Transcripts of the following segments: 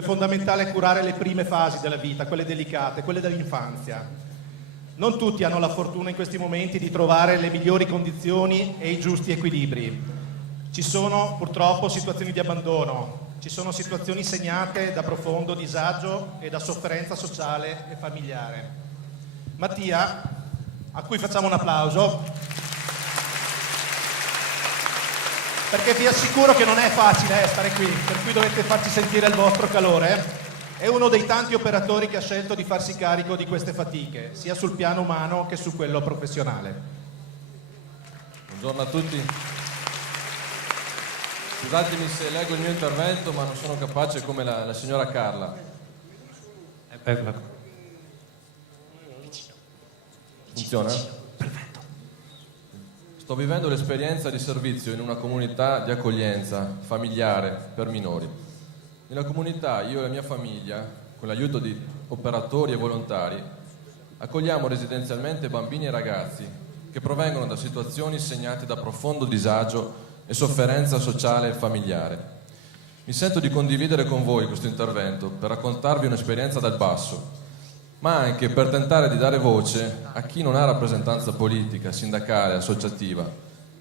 È fondamentale curare le prime fasi della vita, quelle delicate, quelle dell'infanzia. Non tutti hanno la fortuna in questi momenti di trovare le migliori condizioni e i giusti equilibri. Ci sono purtroppo situazioni di abbandono, ci sono situazioni segnate da profondo disagio e da sofferenza sociale e familiare. Mattia, a cui facciamo un applauso, perché vi assicuro che non è facile stare qui, per cui dovete farci sentire il vostro calore. È uno dei tanti operatori che ha scelto di farsi carico di queste fatiche, sia sul piano umano che su quello professionale. Buongiorno a tutti. Scusatemi se leggo il mio intervento, ma non sono capace come la signora Carla. Funziona? Sto vivendo l'esperienza di servizio in una comunità di accoglienza familiare per minori. Nella comunità io e la mia famiglia, con l'aiuto di operatori e volontari, accogliamo residenzialmente bambini e ragazzi che provengono da situazioni segnate da profondo disagio e sofferenza sociale e familiare. Mi sento di condividere con voi questo intervento per raccontarvi un'esperienza dal basso, ma anche per tentare di dare voce a chi non ha rappresentanza politica, sindacale, associativa,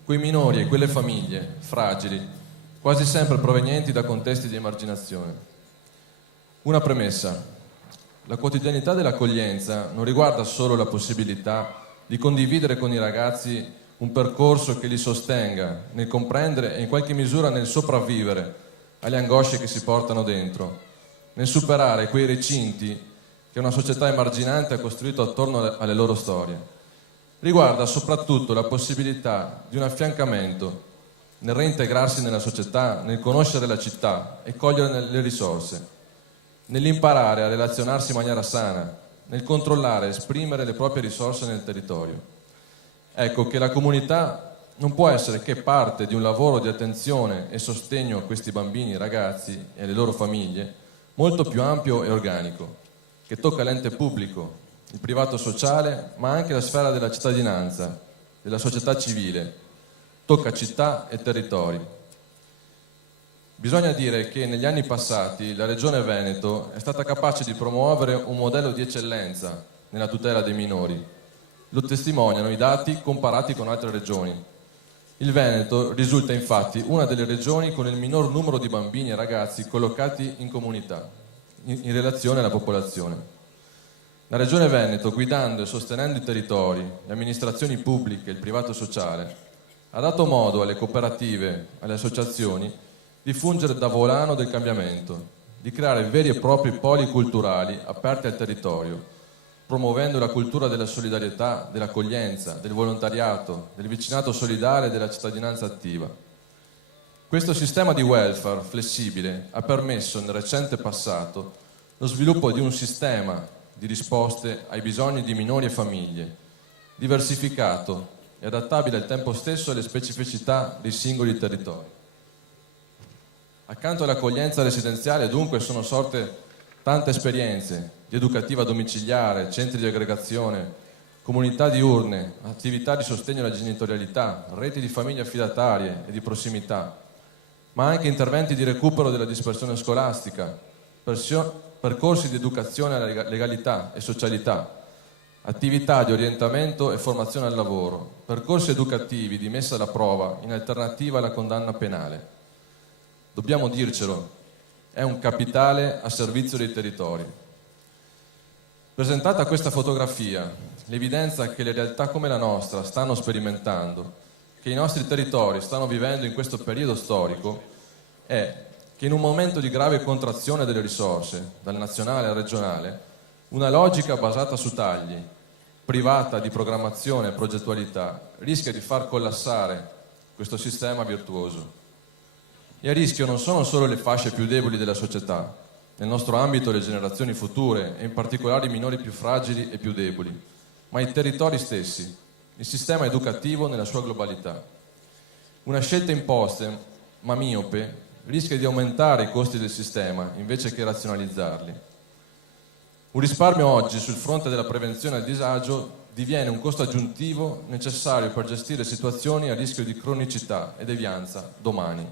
quei minori e quelle famiglie fragili, quasi sempre provenienti da contesti di emarginazione. Una premessa: la quotidianità dell'accoglienza non riguarda solo la possibilità di condividere con i ragazzi un percorso che li sostenga nel comprendere e in qualche misura nel sopravvivere alle angosce che si portano dentro, nel superare quei recinti che una società emarginante ha costruito attorno alle loro storie. Riguarda soprattutto la possibilità di un affiancamento nel reintegrarsi nella società, nel conoscere la città e cogliere le risorse, nell'imparare a relazionarsi in maniera sana, nel controllare e esprimere le proprie risorse nel territorio. Ecco che la comunità non può essere che parte di un lavoro di attenzione e sostegno a questi bambini, ragazzi e alle loro famiglie molto più ampio e organico, che tocca l'ente pubblico, il privato sociale, ma anche la sfera della cittadinanza, della società civile, tocca città e territori. Bisogna dire che negli anni passati la Regione Veneto è stata capace di promuovere un modello di eccellenza nella tutela dei minori. Lo testimoniano i dati comparati con altre regioni. Il Veneto risulta infatti una delle regioni con il minor numero di bambini e ragazzi collocati in comunità in relazione alla popolazione. La Regione Veneto, guidando e sostenendo i territori, le amministrazioni pubbliche e il privato sociale, ha dato modo alle cooperative, alle associazioni di fungere da volano del cambiamento, di creare veri e propri poli culturali aperti al territorio, promuovendo la cultura della solidarietà, dell'accoglienza, del volontariato, del vicinato solidale e della cittadinanza attiva. Questo sistema di welfare flessibile ha permesso nel recente passato lo sviluppo di un sistema di risposte ai bisogni di minori e famiglie, diversificato e adattabile al tempo stesso alle specificità dei singoli territori. Accanto all'accoglienza residenziale dunque sono sorte tante esperienze di educativa domiciliare, centri di aggregazione, comunità diurne, attività di sostegno alla genitorialità, reti di famiglie affidatarie e di prossimità, ma anche interventi di recupero della dispersione scolastica, percorsi di educazione alla legalità e socialità, attività di orientamento e formazione al lavoro, percorsi educativi di messa alla prova in alternativa alla condanna penale. Dobbiamo dircelo, è un capitale a servizio dei territori. Presentata questa fotografia, l'evidenza che le realtà come la nostra stanno sperimentando, che i nostri territori stanno vivendo in questo periodo storico, è che in un momento di grave contrazione delle risorse, dal nazionale al regionale, una logica basata su tagli, privata di programmazione e progettualità, rischia di far collassare questo sistema virtuoso. E a rischio non sono solo le fasce più deboli della società, nel nostro ambito le generazioni future e in particolare i minori più fragili e più deboli, ma i territori stessi, il sistema educativo nella sua globalità. Una scelta imposta, ma miope, rischia di aumentare i costi del sistema invece che razionalizzarli. Un risparmio oggi sul fronte della prevenzione al disagio diviene un costo aggiuntivo necessario per gestire situazioni a rischio di cronicità e devianza domani.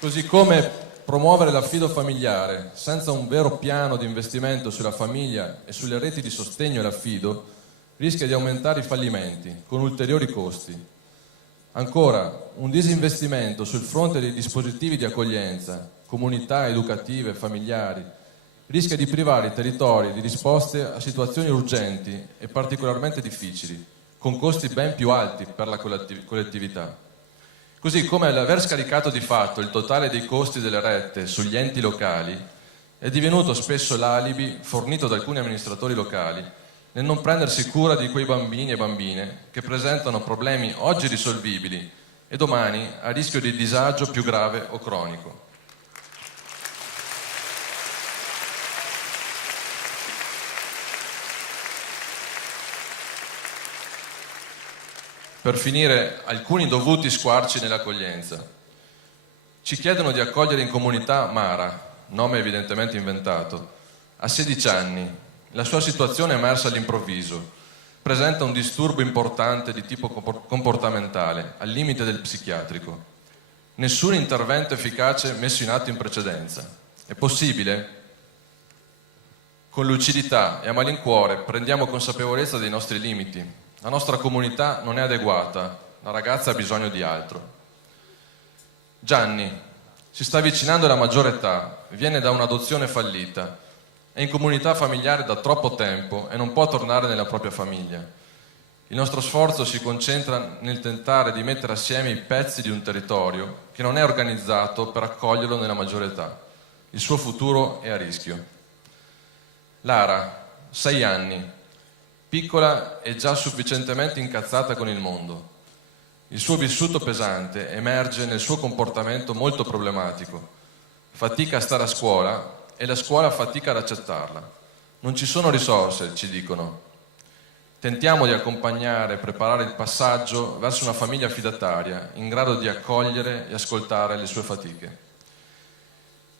Così come promuovere l'affido familiare senza un vero piano di investimento sulla famiglia e sulle reti di sostegno e l'affido rischia di aumentare i fallimenti con ulteriori costi. Ancora, un disinvestimento sul fronte dei dispositivi di accoglienza, comunità educative, familiari, rischia di privare i territori di risposte a situazioni urgenti e particolarmente difficili, con costi ben più alti per la collettività. Così come l'aver scaricato di fatto il totale dei costi delle rette sugli enti locali è divenuto spesso l'alibi fornito da alcuni amministratori locali nel non prendersi cura di quei bambini e bambine che presentano problemi oggi risolvibili e domani a rischio di disagio più grave o cronico. Per finire, alcuni dovuti squarci nell'accoglienza. Ci chiedono di accogliere in comunità Mara, nome evidentemente inventato, a 16 anni. La sua situazione è emersa all'improvviso. Presenta un disturbo importante di tipo comportamentale, al limite del psichiatrico. Nessun intervento efficace messo in atto in precedenza. È possibile? Con lucidità e a malincuore prendiamo consapevolezza dei nostri limiti. La nostra comunità non è adeguata, la ragazza ha bisogno di altro. Gianni si sta avvicinando alla maggiore età, viene da un'adozione fallita, è in comunità familiare da troppo tempo e non può tornare nella propria famiglia. Il nostro sforzo si concentra nel tentare di mettere assieme i pezzi di un territorio che non è organizzato per accoglierlo nella maggiore età. Il suo futuro è a rischio. Lara, 6 anni. Piccola e già sufficientemente incazzata con il mondo. Il suo vissuto pesante emerge nel suo comportamento molto problematico. Fatica a stare a scuola e la scuola fatica ad accettarla. Non ci sono risorse, ci dicono. Tentiamo di accompagnare e preparare il passaggio verso una famiglia affidataria in grado di accogliere e ascoltare le sue fatiche.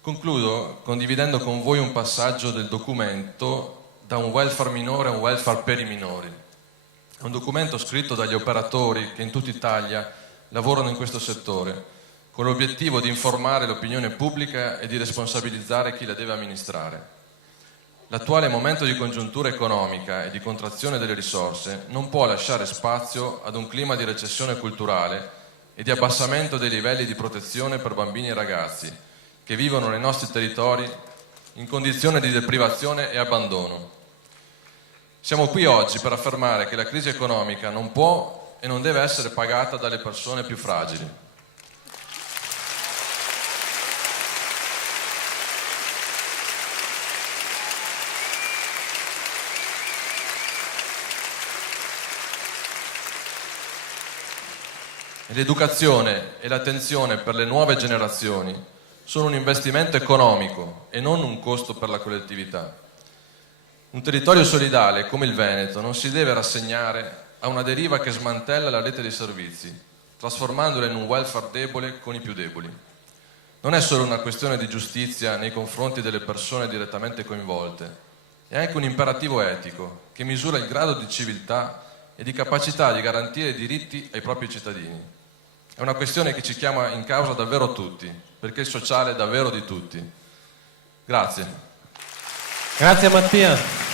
Concludo condividendo con voi un passaggio del documento da un welfare minore a un welfare per i minori. È un documento scritto dagli operatori che in tutta Italia lavorano in questo settore, con l'obiettivo di informare l'opinione pubblica e di responsabilizzare chi la deve amministrare. L'attuale momento di congiuntura economica e di contrazione delle risorse non può lasciare spazio ad un clima di recessione culturale e di abbassamento dei livelli di protezione per bambini e ragazzi che vivono nei nostri territori in condizione di deprivazione e abbandono. Siamo qui oggi per affermare che la crisi economica non può e non deve essere pagata dalle persone più fragili. L'educazione e l'attenzione per le nuove generazioni sono un investimento economico e non un costo per la collettività. Un territorio solidale come il Veneto non si deve rassegnare a una deriva che smantella la rete dei servizi, trasformandola in un welfare debole con i più deboli. Non è solo una questione di giustizia nei confronti delle persone direttamente coinvolte, è anche un imperativo etico che misura il grado di civiltà e di capacità di garantire i diritti ai propri cittadini. È una questione che ci chiama in causa davvero tutti, perché il sociale è davvero di tutti. Grazie. Grazie Mattia.